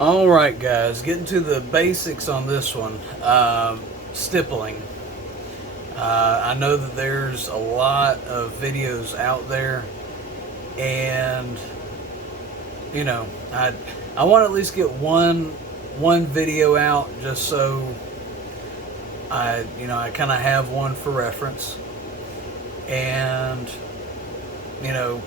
Alright guys, getting to the basics on this one. Stippling. I know that there's a lot of videos out there, and I want to at least get one video out just so I kind of have one for reference. And you know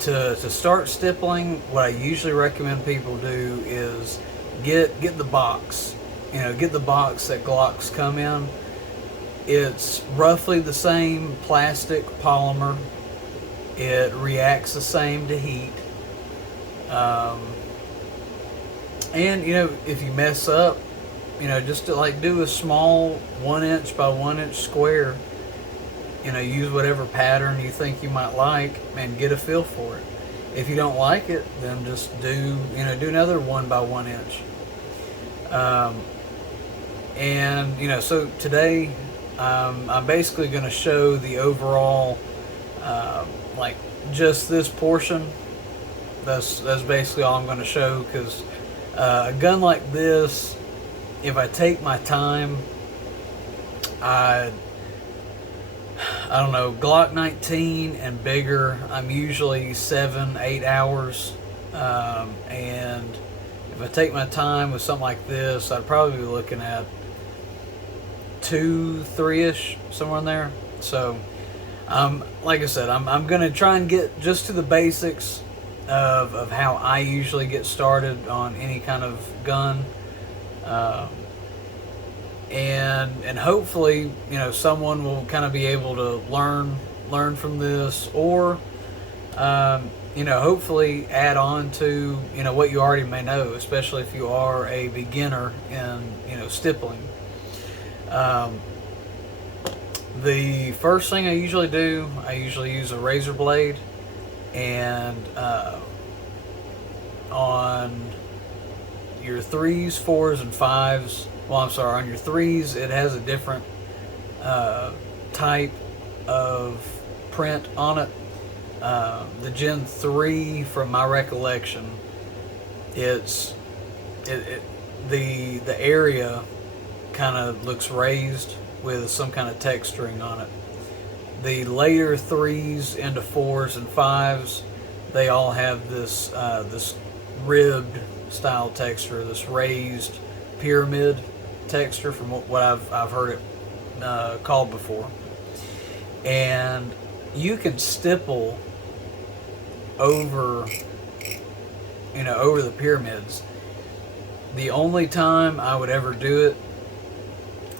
to start stippling, what I usually recommend people do is get the box. Get the box that Glocks come in. It's roughly the same plastic polymer. It reacts the same to heat. And if you mess up, just to like do a small 1 inch by 1 inch square. Use whatever pattern you think you might like and get a feel for it. If you don't like it, then just do another 1 by 1 inch. And so today I'm basically going to show the overall, like just this portion. That's basically all I'm going to show, because a gun like this, if I take my time, I don't know, Glock 19 and bigger, I'm usually 7-8 hours. And if I take my time with something like this, I'd probably be looking at 2-3-ish, somewhere in there. So, like I said, I'm going to try and get just to the basics of how I usually get started on any kind of gun. And hopefully someone will kind of be able to learn from this, or hopefully add on to what you already may know, especially if you are a beginner in stippling. The first thing I usually do, I usually use a razor blade, and on your 3s, 4s, and 5s. Well, I'm sorry, on your 3s, it has a different type of print on it. The Gen 3, from my recollection, the area kind of looks raised with some kind of texturing on it. The later 3s into 4s and 5s, they all have this this ribbed style texture, this raised pyramid texture, from what I've heard it called before. And you can stipple over over the pyramids. The only time I would ever do it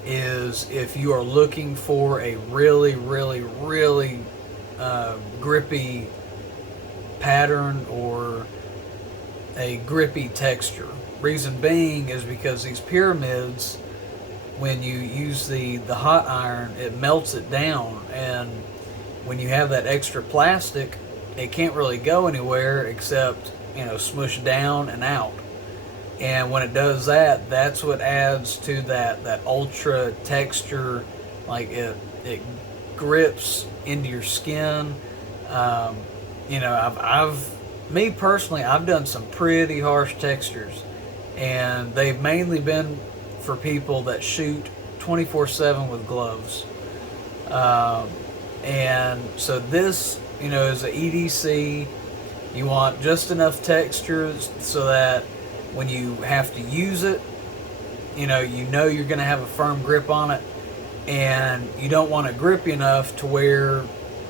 is if you are looking for a really grippy pattern or a grippy texture. Reason being is because these pyramids, when you use the hot iron, it melts it down, and when you have that extra plastic, it can't really go anywhere except smush down and out. And when it does that, that's what adds to that ultra texture. Like it grips into your skin. Me personally, I've done some pretty harsh textures, and they've mainly been for people that shoot 24/7 with gloves. And so this, is an EDC. You want just enough texture so that when you have to use it, you're going to have a firm grip on it, and you don't want it grippy enough to where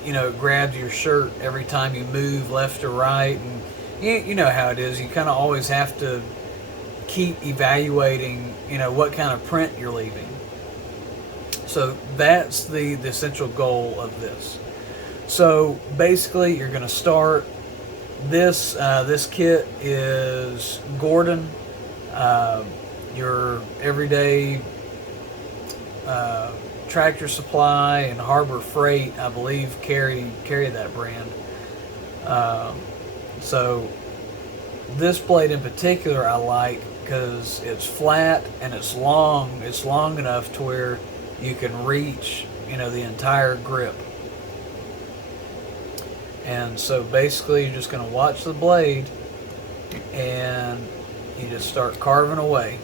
it grabs your shirt every time you move left or right. And you know how it is. You kind of always have to keep evaluating, what kind of print you're leaving. So that's the essential goal of this. So basically, you're going to start. This kit is Gordon. Your everyday Tractor Supply and Harbor Freight, I believe, carry that brand. So this blade in particular I like because it's flat and it's long. It's long enough to where you can reach, the entire grip. And so basically you're just going to watch the blade, and you just start carving away.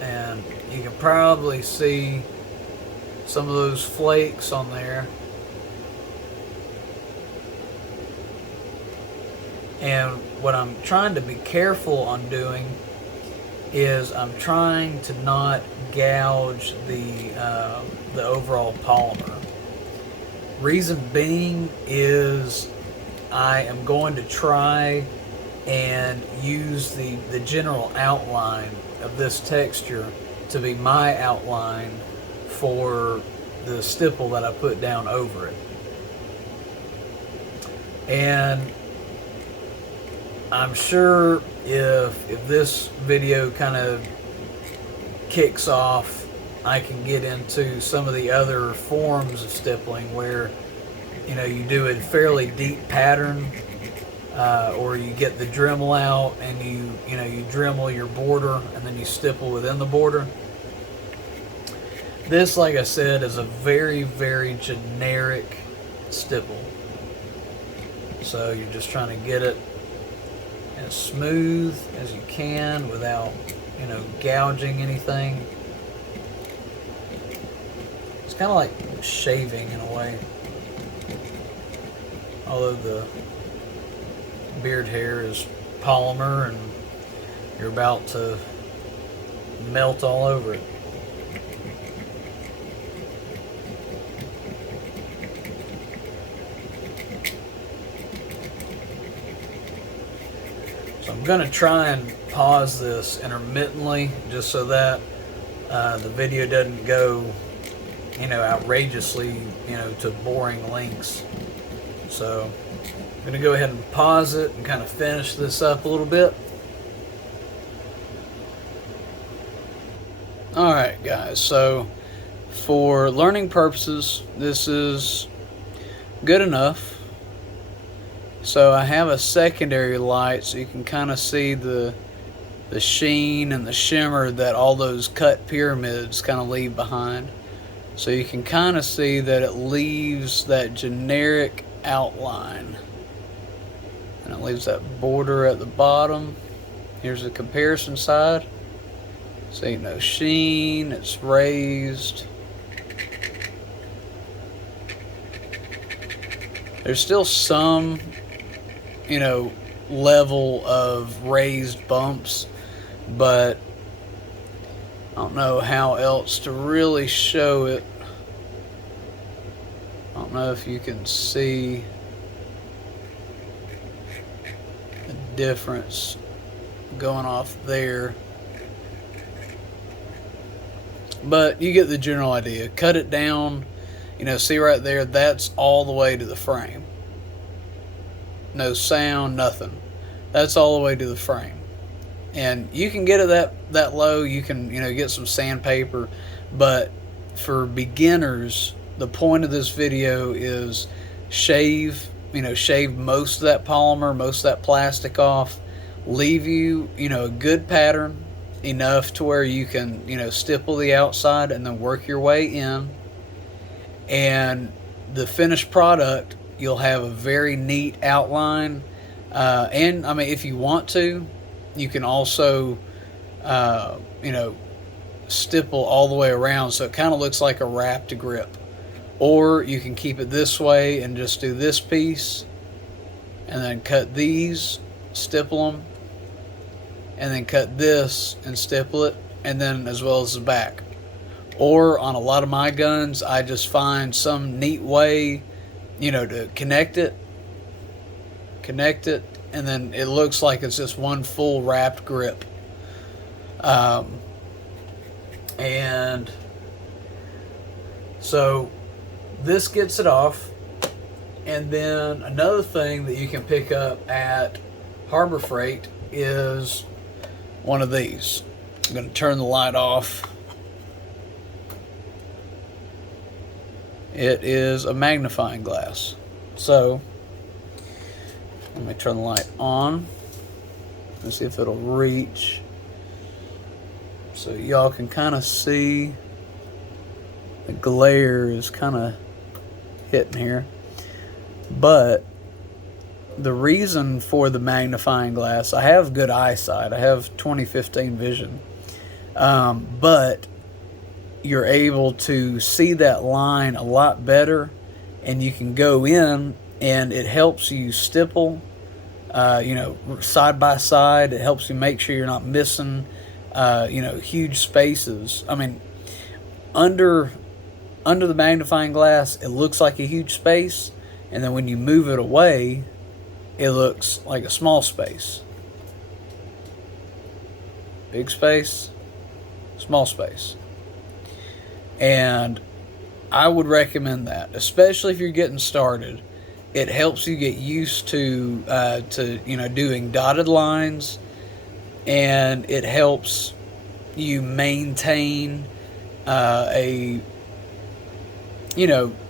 And you can probably see some of those flakes on there. And what I'm trying to be careful on doing is I'm trying to not gouge the overall polymer. Reason being is I am going to try and use the general outline of this texture to be my outline for the stipple that I put down over it. And I'm sure if this video kind of kicks off, I can get into some of the other forms of stippling where, you know, you do a fairly deep pattern, or you get the Dremel out and you Dremel your border and then you stipple within the border. This, like I said, is a very, very generic stipple. So you're just trying to get it as smooth as you can without, you know, gouging anything. It's kind of like shaving in a way, although the beard hair is polymer and you're about to melt all over it. So I'm going to try and pause this intermittently just so that the video doesn't go, you know, outrageously, you know, to boring lengths. So I'm going to go ahead and pause it and kind of finish this up a little bit. Alright guys, so for learning purposes, this is good enough. So I have a secondary light so you can kind of see the sheen and the shimmer that all those cut pyramids kind of leave behind. So you can kind of see that it leaves that generic outline. And it leaves that border at the bottom. Here's the comparison side. See, no sheen, it's raised. There's still some, you know, level of raised bumps, but I don't know how else to really show it. I don't know if you can see the difference going off there, but you get the general idea. Cut it down, you know, see right there, that's all the way to the frame. No sound, nothing. That's all the way to the frame. And you can get it that low. You can, you know, get some sandpaper. But for beginners, the point of this video is shave most of that polymer, most of that plastic off. Leave you, you know, a good pattern enough to where you can, you know, stipple the outside and then work your way in. And the finished product, you'll have a very neat outline, and I mean, if you want to, you can also, you know, stipple all the way around so it kind of looks like a wrapped grip. Or you can keep it this way and just do this piece, and then cut these, stipple them, and then cut this and stipple it, and then as well as the back. Or on a lot of my guns, I just find some neat way, you know, to connect it, and then it looks like it's just one full wrapped grip. And so this gets it off. And then another thing that you can pick up at Harbor Freight is one of these. I'm going to turn the light off. It is a magnifying glass. So let me turn the light on. Let's see if it'll reach. So y'all can kind of see the glare is kind of hitting here. But the reason for the magnifying glass, I have good eyesight. I have 2015 vision. But you're able to see that line a lot better, and you can go in, and it helps you stipple, side by side. It helps you make sure you're not missing, huge spaces. I mean, under the magnifying glass, it looks like a huge space, and then when you move it away, it looks like a small space. Big space, small space. And I would recommend that, especially if you're getting started. It helps you get used to doing dotted lines, and it helps you maintain a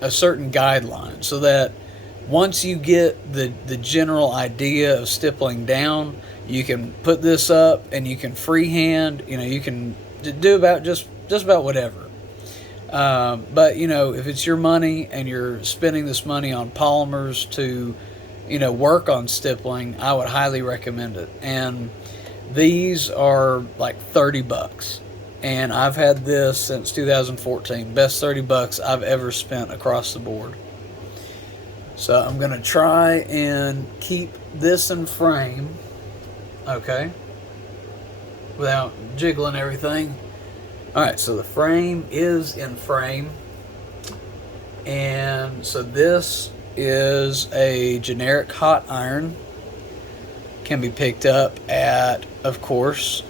certain guideline, so that once you get the general idea of stippling down, you can put this up and you can freehand. You can do about just about whatever. But if it's your money and you're spending this money on polymers to, work on stippling, I would highly recommend it. And these are like $30, and I've had this since 2014. Best $30 I've ever spent across the board. So I'm gonna try and keep this in frame, okay, without jiggling everything. Alright, so the frame is in frame, and so this is a generic hot iron. Can be picked up at, of course,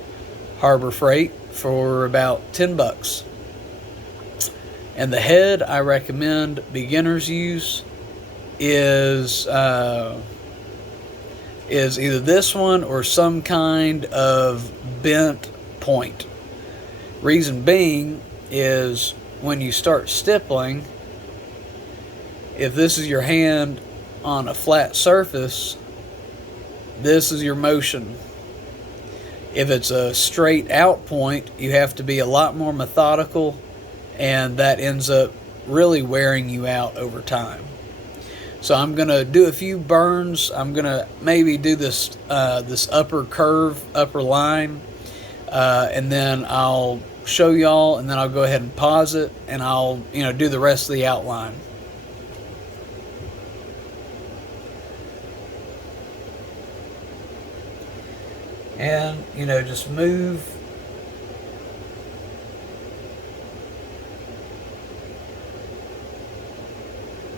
Harbor Freight for about $10. And the head I recommend beginners use is either this one or some kind of bent point. Reason being is when you start stippling, if this is your hand on a flat surface, this is your motion. If it's a straight out point, you have to be a lot more methodical, and that ends up really wearing you out over time. So I'm going to do a few burns. I'm going to maybe do this upper curve, upper line, and then I'll show y'all, and then I'll go ahead and pause it, and I'll do the rest of the outline. And just move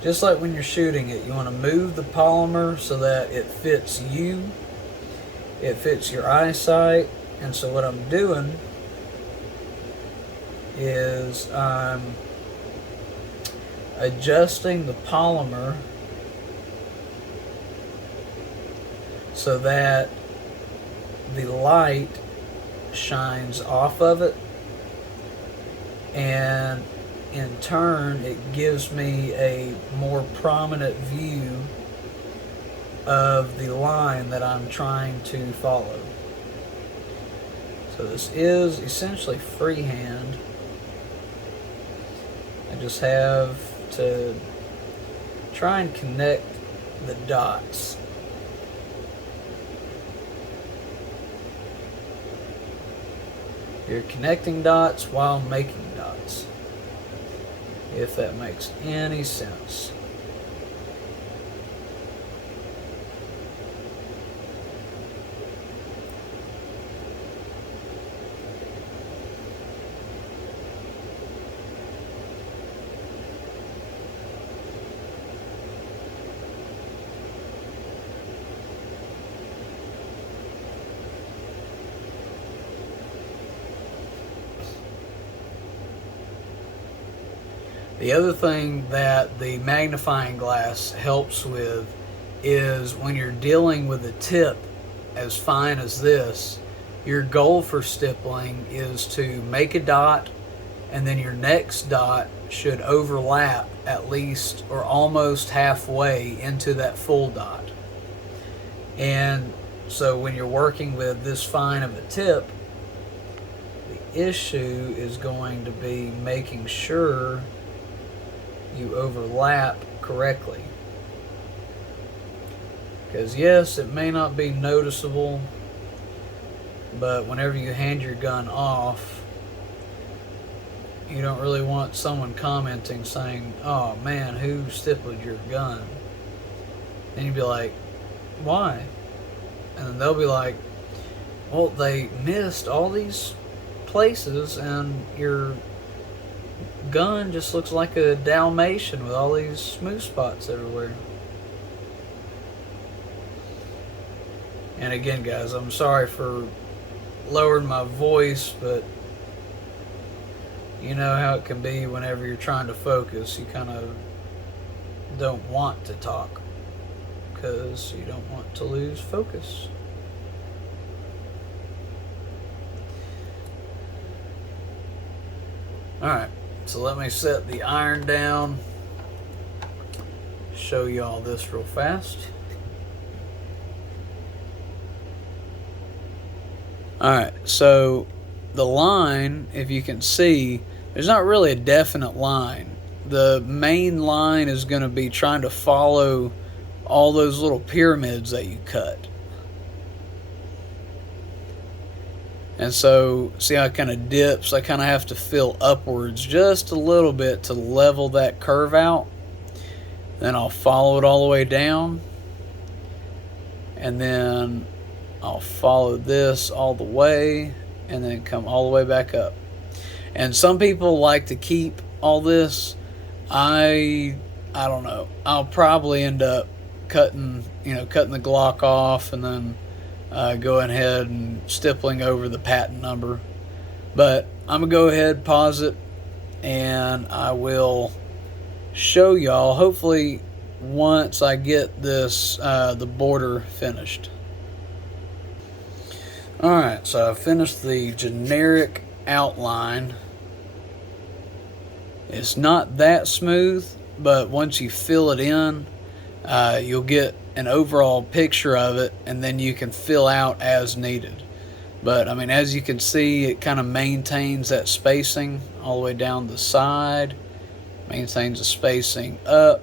just like when you're shooting it. You want to move the polymer so that it fits you, it fits your eyesight. And so what I'm doing is I'm adjusting the polymer so that the light shines off of it, and in turn it gives me a more prominent view of the line that I'm trying to follow. So this is essentially freehand. I just have to try and connect the dots. You're connecting dots while making dots, if that makes any sense. The other thing that the magnifying glass helps with is when you're dealing with a tip as fine as this, your goal for stippling is to make a dot, and then your next dot should overlap at least or almost halfway into that full dot. And so when you're working with this fine of a tip, the issue is going to be making sure you overlap correctly. Because yes, it may not be noticeable, but whenever you hand your gun off, you don't really want someone commenting saying, "Oh man, who stippled your gun?" And you'd be like, "Why?" And they'll be like, "Well, they missed all these places and your gun just looks like a Dalmatian with all these smooth spots everywhere." And again, guys, I'm sorry for lowering my voice, but you know how it can be whenever you're trying to focus. You kind of don't want to talk because you don't want to lose focus. Alright, so let me set the iron down, show you all this real fast. Alright, so the line, if you can see, there's not really a definite line. The main line is going to be trying to follow all those little pyramids that you cut. And so, see how it kind of dips? I kind of have to fill upwards just a little bit to level that curve out. Then I'll follow it all the way down. And then I'll follow this all the way and then come all the way back up. And some people like to keep all this. I don't know. I'll probably end up cutting the Glock off and then going ahead and stippling over the patent number. But I'm gonna go ahead, pause it, and I will show y'all hopefully once I get this the border finished. Alright, so I finished the generic outline. It's not that smooth, but once you fill it in, you'll get an overall picture of it, and then you can fill out as needed. But I mean, as you can see, it kind of maintains that spacing all the way down the side, maintains the spacing up,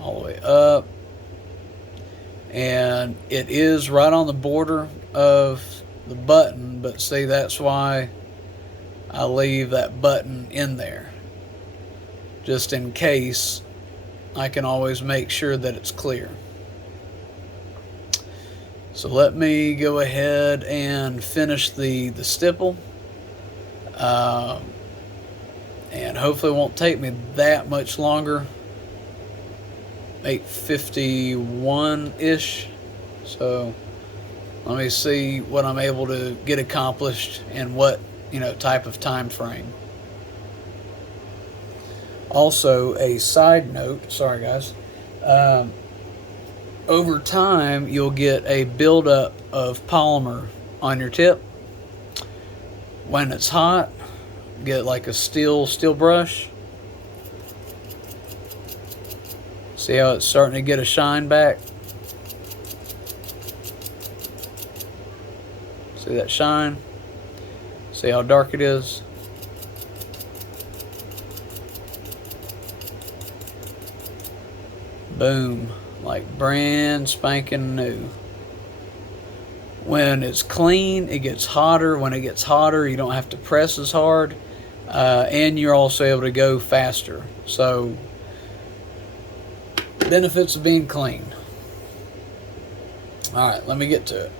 all the way up. And it is right on the border of the button, but see, that's why I leave that button in there, just in case. I can always make sure that it's clear. So let me go ahead and finish the stipple, and hopefully it won't take me that much longer. 8:51-ish. So let me see what I'm able to get accomplished and what type of time frame. Also, a side note, sorry guys, over time you'll get a buildup of polymer on your tip. When it's hot, get like a steel brush. See how it's starting to get a shine back? See that shine? See how dark it is? Boom, like brand spanking new. When it's clean, it gets hotter. When it gets hotter, you don't have to press as hard, and you're also able to go faster. So, benefits of being clean. Alright, let me get to it.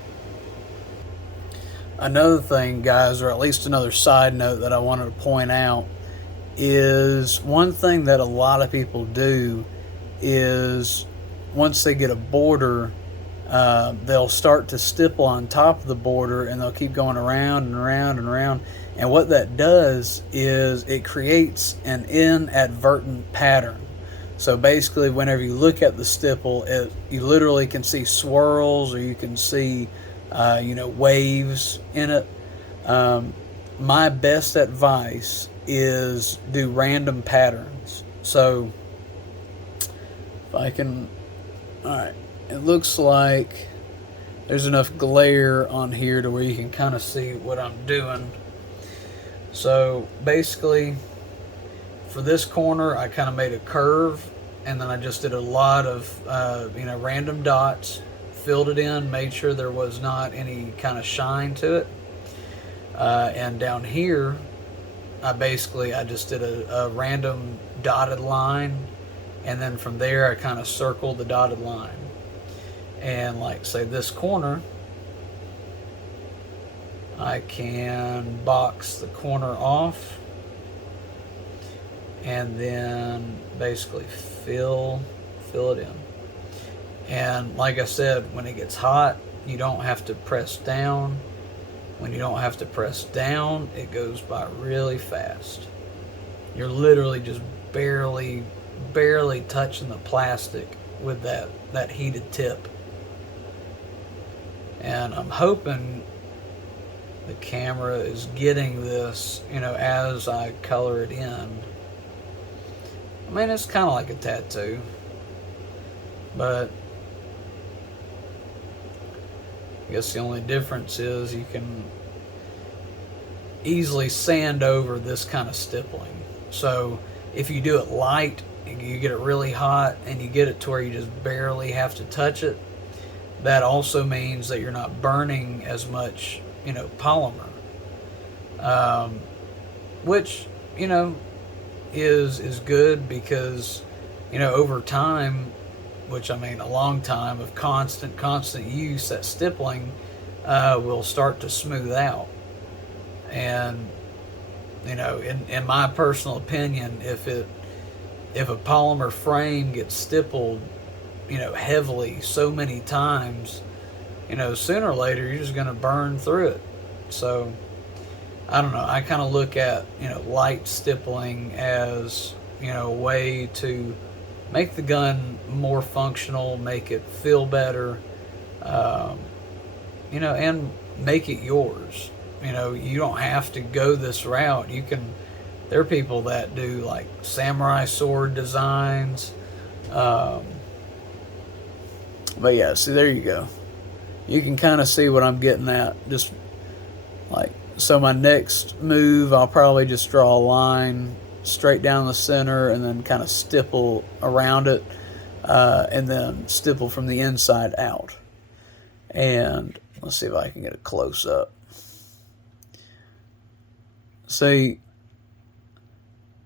Another thing, guys, or at least another side note that I wanted to point out, is one thing that a lot of people do is once they get a border, they'll start to stipple on top of the border, and they'll keep going around and around and around. And what that does is it creates an inadvertent pattern. So basically, whenever you look at the stipple, you literally can see swirls, or you can see waves in it. My best advice is do random patterns. So if I can, alright, it looks like there's enough glare on here to where you can kind of see what I'm doing. So basically, for this corner, I kind of made a curve, and then I just did a lot of random dots, filled it in, made sure there was not any kind of shine to it. And down here, I just did a random dotted line, and then from there I kind of circled the dotted line. And like say this corner, I can box the corner off and then basically fill it in. And like I said, when it gets hot, you don't have to press down. When you don't have to press down, it goes by really fast. You're literally just barely touching the plastic with that heated tip. And I'm hoping the camera is getting this, as I color it in. I mean, it's kind of like a tattoo, but I guess the only difference is you can easily sand over this kind of stippling. So if you do it light, you get it really hot and you get it to where you just barely have to touch it, that also means that you're not burning as much, polymer. Which, is good because, over time, which I mean a long time of constant use, that stippling will start to smooth out. And in my personal opinion, if a polymer frame gets stippled heavily so many times, sooner or later you're just going to burn through it. So I don't know, I kind of look at light stippling as a way to make the gun more functional, make it feel better, and make it yours. You don't have to go this route. There are people that do like samurai sword designs. But yeah, see, there you go. You can kind of see what I'm getting at. Just like, so my next move, I'll probably just draw a line straight down the center and then kind of stipple around it, and then stipple from the inside out. And let's see if I can get a close up. See,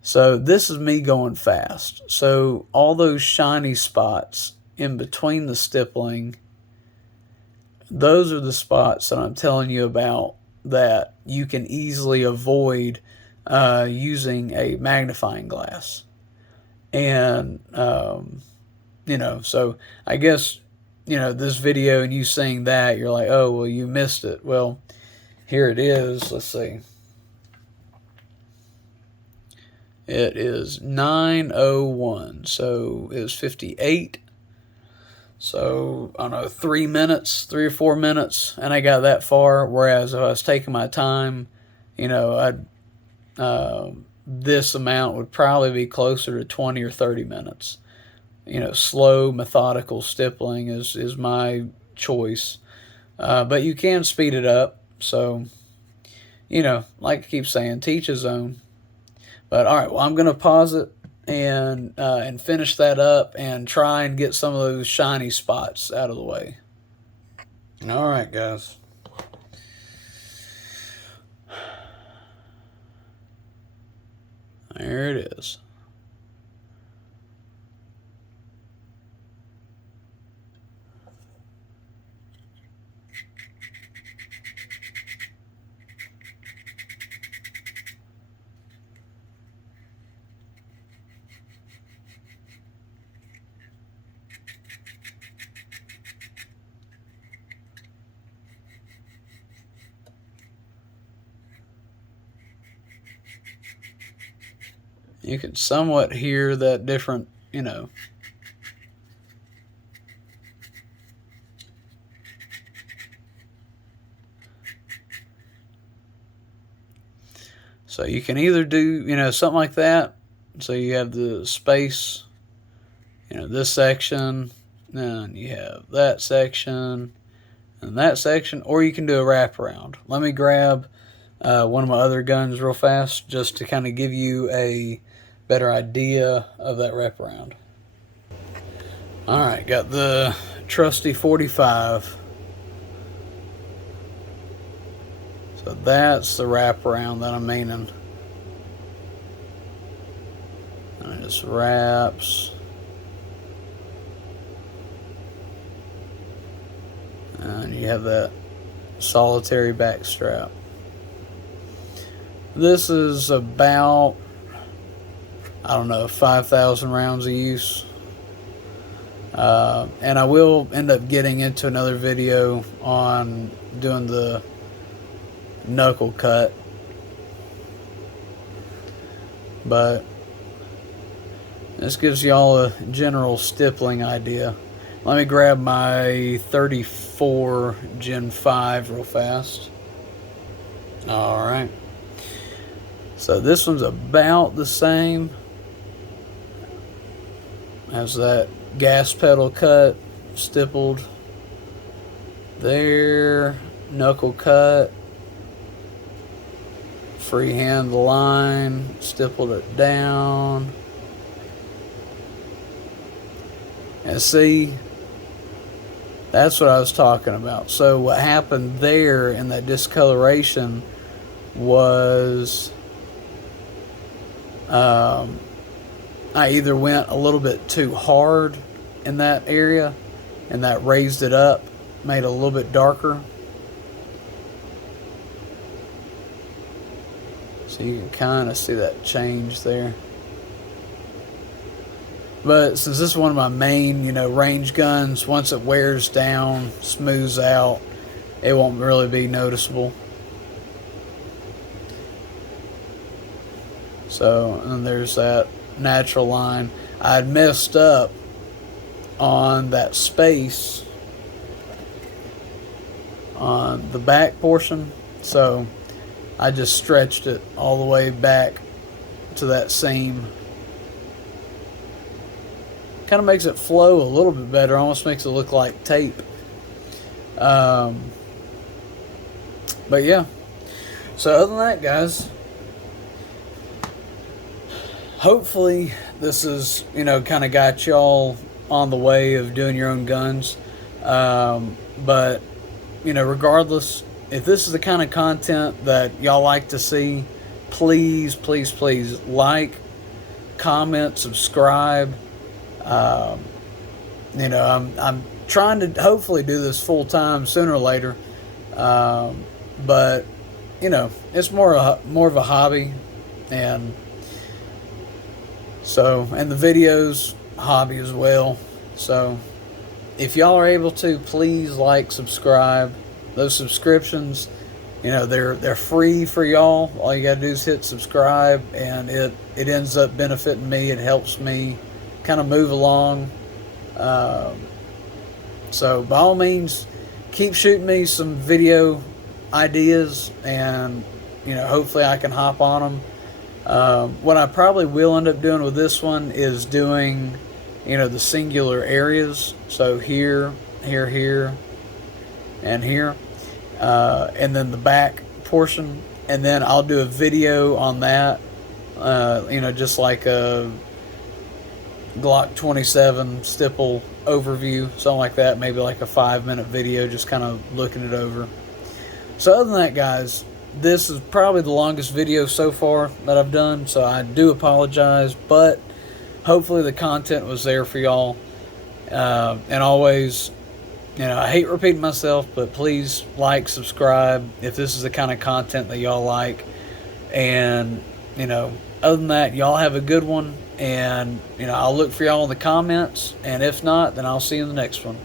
so this is me going fast. So all those shiny spots in between the stippling, those are the spots that I'm telling you about that you can easily avoid using a magnifying glass. And, so I guess, this video and you seeing that, you're like, oh, well, you missed it. Well, here it is. Let's see. It is 9:01, so it was 58. So, I don't know, 3 or 4 minutes, and I got that far. Whereas if I was taking my time, this amount would probably be closer to 20 or 30 minutes. Slow, methodical stippling is my choice. But you can speed it up. So, like I keep saying, teach his own. But all right, well, I'm going to pause it and finish that up and try and get some of those shiny spots out of the way. All right, guys. There it is. You can somewhat hear that different, So you can either do, something like that. So you have the space, this section, then you have that section, and that section, or you can do a wraparound. Let me grab one of my other guns real fast just to kind of give you a better idea of that wraparound. Alright, got the trusty 45. So that's the wraparound that I'm meaning. And it just wraps. And you have that solitary back strap. This is about, I don't know, 5,000 rounds of use. And I will end up getting into another video on doing the knuckle cut. But this gives y'all a general stippling idea. Let me grab my 34 Gen 5 real fast. Alright. So this one's about the same as that gas pedal cut, stippled there, knuckle cut, freehand the line, stippled it down. And see, that's what I was talking about. So what happened there in that discoloration was I either went a little bit too hard in that area, and that raised it up, made it a little bit darker. So you can kind of see that change there. But since this is one of my main, range guns, once it wears down, smooths out, it won't really be noticeable. So, and there's that natural line. I had messed up on that space on the back portion, so I just stretched it all the way back to that seam. Kind of makes it flow a little bit better, almost makes it look like tape. But yeah, so other than that, guys, hopefully this is, kind of got y'all on the way of doing your own guns. But, regardless, if this is the kind of content that y'all like to see, please, please, please like, comment, subscribe. I'm trying to hopefully do this full time sooner or later. But, it's more of a hobby, and so, and the videos, hobby as well. So, if y'all are able to, please like, subscribe. Those subscriptions, they're free for y'all. All you gotta do is hit subscribe, and it ends up benefiting me. It helps me kind of move along. So, by all means, keep shooting me some video ideas, and hopefully I can hop on them. What I probably will end up doing with this one is doing, the singular areas. So here, here, here, and here. And then the back portion. And then I'll do a video on that. Just like a Glock 27 stipple overview, something like that. Maybe like a 5-minute video, just kind of looking it over. So other than that, guys, this is probably the longest video so far that I've done, so I do apologize, but hopefully the content was there for y'all. And always, I hate repeating myself, but please like, subscribe if this is the kind of content that y'all like. And, other than that, y'all have a good one, and, I'll look for y'all in the comments, and if not, then I'll see you in the next one.